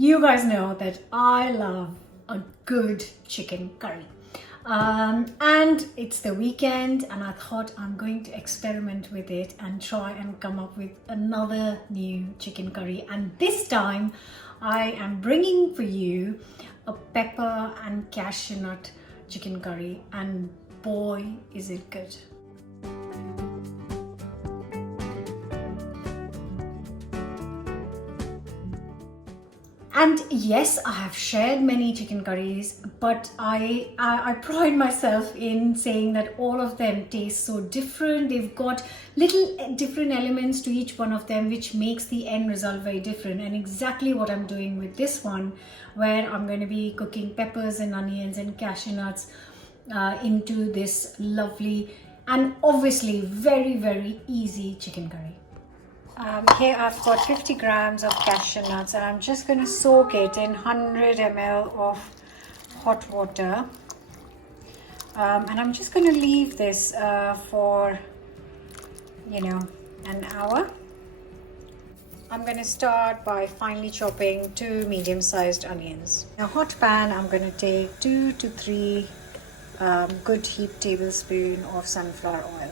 You guys know that I love a good chicken curry. And it's the weekend and I thought I'm going to experiment with it and try and come up with another new chicken curry. And this time I am bringing for you a pepper and cashew nut chicken curry, and boy is it good. And yes, I have shared many chicken curries, but I pride myself in saying that all of them taste so different. They've got little different elements to each one of them, which makes the end result very different. And exactly what I'm doing with this one, where I'm going to be cooking peppers and onions and cashew nuts into this lovely and obviously very, very easy chicken curry. Here I've got 50 grams of cashew nuts and I'm just going to soak it in 100 ml of hot water. And I'm just going to leave this for, an hour. I'm going to start by finely chopping 2 medium-sized onions. In a hot pan, I'm going to take 2 to 3 good heaped tablespoons of sunflower oil.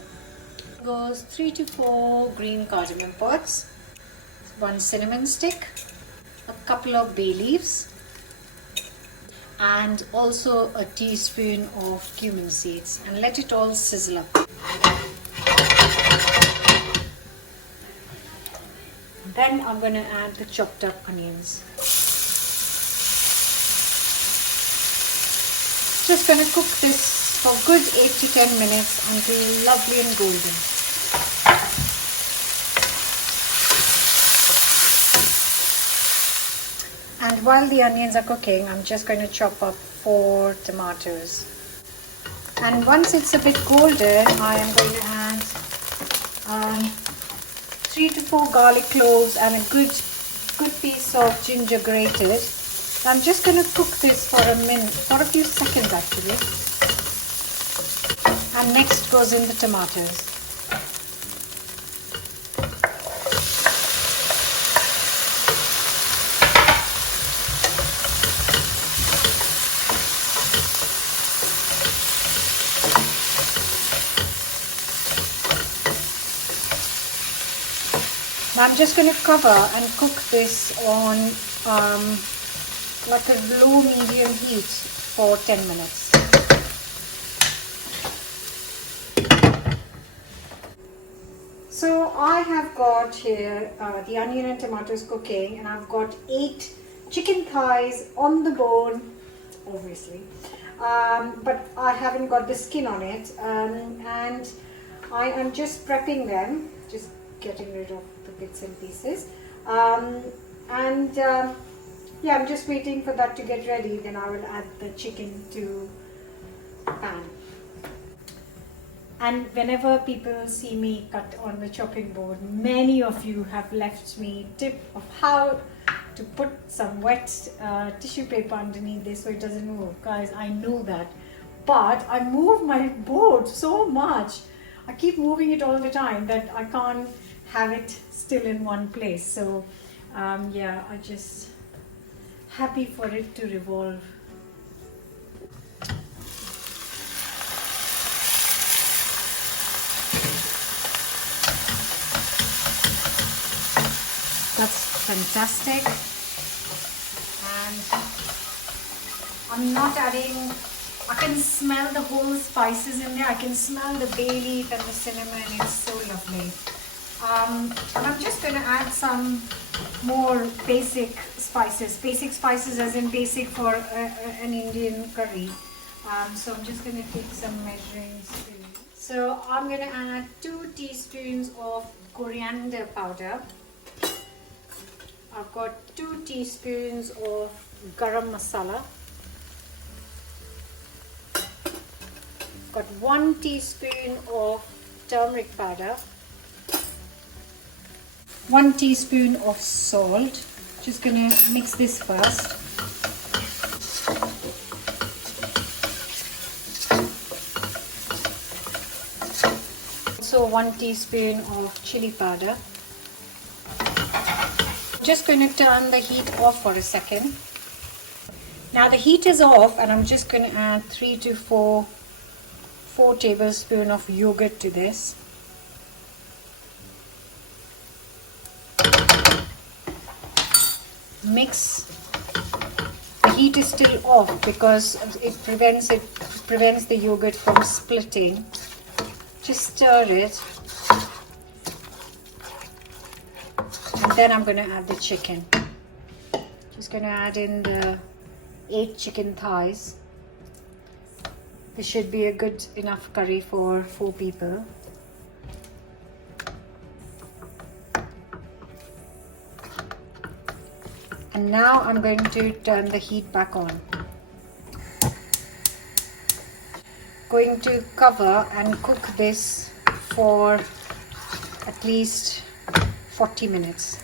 Goes 3 to 4 green cardamom pods, 1 cinnamon stick, a couple of bay leaves, and also a teaspoon of cumin seeds, and let it all sizzle up. Then I'm going to add the chopped up onions. Just going to cook this for good 8 to 10 minutes until lovely and golden. And while the onions are cooking, I'm just going to chop up 4 tomatoes. And once it's a bit golden, I am going to add 3 to 4 garlic cloves and a good piece of ginger grated. So I'm just going to cook this for a minute, for a few seconds actually. And next goes in the tomatoes. Now I'm just going to cover and cook this on like a low medium heat for 10 minutes. So I have got here the onion and tomatoes cooking, and I've got 8 chicken thighs on the bone, obviously, but I haven't got the skin on it, and I am just prepping them, just getting rid of the bits and pieces, yeah, I'm just waiting for that to get ready. Then I will add the chicken to pan. And whenever people see me cut on the chopping board, many of you have left me tip of how to put some wet tissue paper underneath this so it doesn't move. Guys, I know that, but I move my board so much, I keep moving it all the time that I can't have it still in one place. So yeah, I just happy for it to revolve. That's fantastic. And I'm not adding, I can smell the whole spices in there. I can smell the bay leaf and the cinnamon. It's so lovely. And I'm just going to add some more basic spices as in basic for an Indian curry. So I'm just going to take some measuring spoons. So I'm going to add 2 teaspoons of coriander powder. I've got 2 teaspoons of garam masala. Got 1 teaspoon of turmeric powder. 1 teaspoon of salt. Just gonna mix this first. Also 1 teaspoon of chili powder. just going to turn the heat off for a second. Now the heat is off, and I'm just going to add 3 to 4 tablespoons of yogurt to this. Mix. The heat is still off because it prevents the yogurt from splitting. Just stir it, and then I'm going to add the chicken. Just going to add in the 8 chicken thighs. This should be a good enough curry for 4 people. And now I'm going to turn the heat back on. Going to cover and cook this for at least 40 minutes.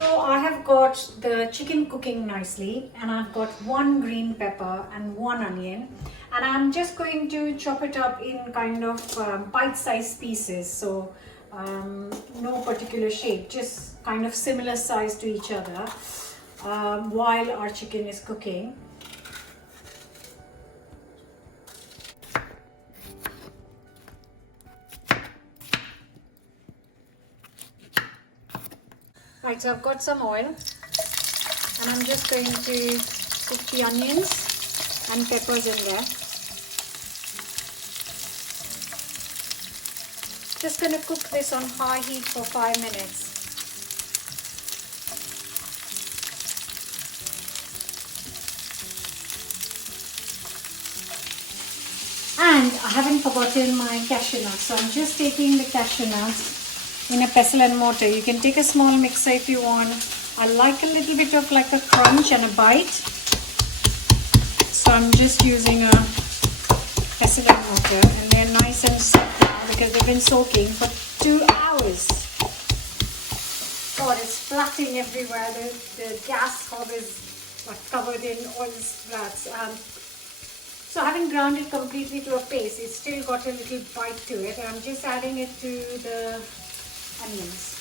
So I have got the chicken cooking nicely, and I've got 1 green pepper and 1 onion. And I'm just going to chop it up in kind of bite-sized pieces, so no particular shape, just kind of similar size to each other while our chicken is cooking. Right, so I've got some oil, and I'm just going to cook the onions and peppers in there. Just going to cook this on high heat for 5 minutes. And I haven't forgotten my cashew nuts, so I'm just taking the cashew nuts in a pestle and mortar. You can take a small mixer if you want. I like a little bit of like a crunch and a bite, so I'm just using a pestle and mortar, and they're nice and soft now because they've been soaking for 2 hours. God, it's splatting everywhere. The gas hob is like covered in oil splats. So I haven't ground it completely to a paste. It's still got a little bite to it, and I'm just adding it to the onions.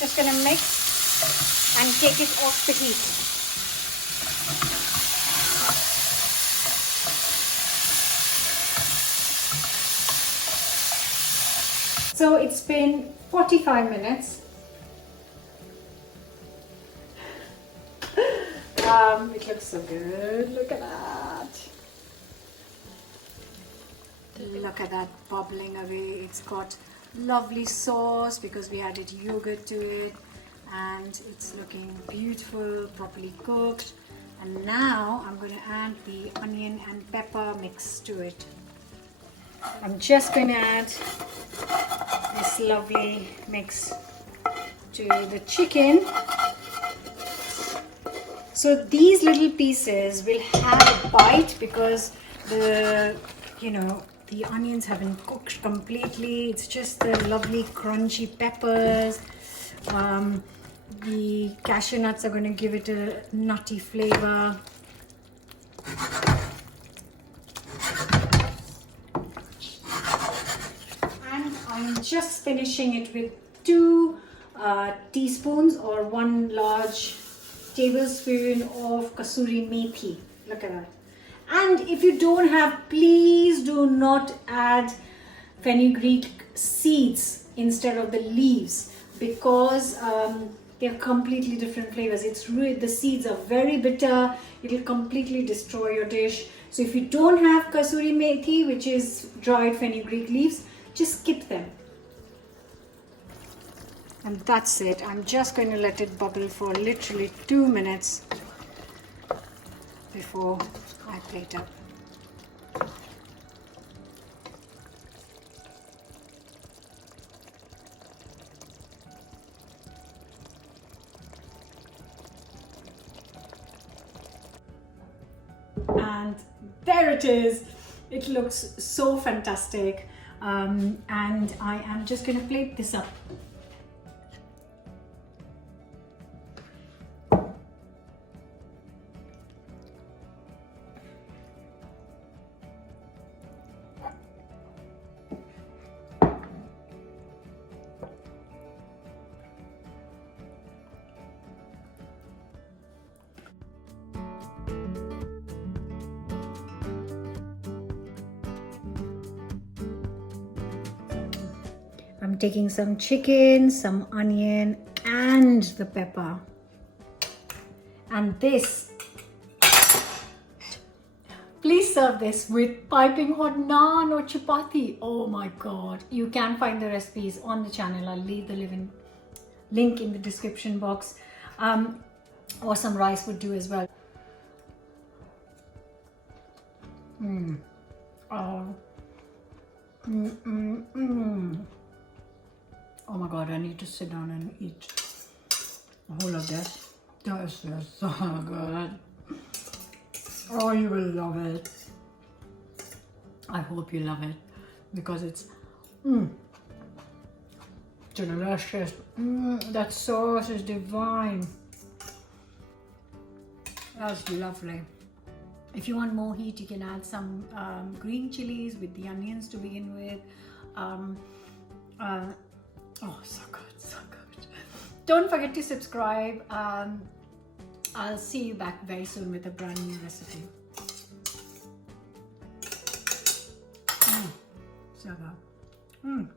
Just going to mix and take it off the heat. So it's been 45 minutes. It looks so good. Look at that. Look at that bubbling away. It's got lovely sauce because we added yogurt to it, and it's looking beautiful, properly cooked. And now I'm going to add the onion and pepper mix to it. I'm just going to add this lovely mix to the chicken. So these little pieces will have a bite because the onions haven't cooked completely. It's just the lovely crunchy peppers. The cashew nuts are going to give it a nutty flavor. And I'm just finishing it with 2 teaspoons or 1 large tablespoon of kasuri methi. Look at that. And if you don't have, please do not add fenugreek seeds instead of the leaves, because they're completely different flavors. It's really, the seeds are very bitter. It'll completely destroy your dish. So if you don't have kasuri methi, which is dried fenugreek leaves, just skip them. And that's it. I'm just going to let it bubble for literally 2 minutes before I plate up. And there it is. It looks so fantastic. And I am just going to plate this up. I'm taking some chicken, some onion, and the pepper. And this, please serve this with piping hot naan or chapati. Oh my God. You can find the recipes on the channel. I'll leave the link in the description box. Or some rice would do as well. Oh. Oh my God, I need to sit down and eat a whole of this. This is so good. Oh, you will love it. I hope you love it because it's delicious. That sauce is divine. That's lovely. If you want more heat, you can add some green chilies with the onions to begin with. Oh, so good, so good. Don't forget to subscribe. I'll see you back very soon with a brand new recipe. So good.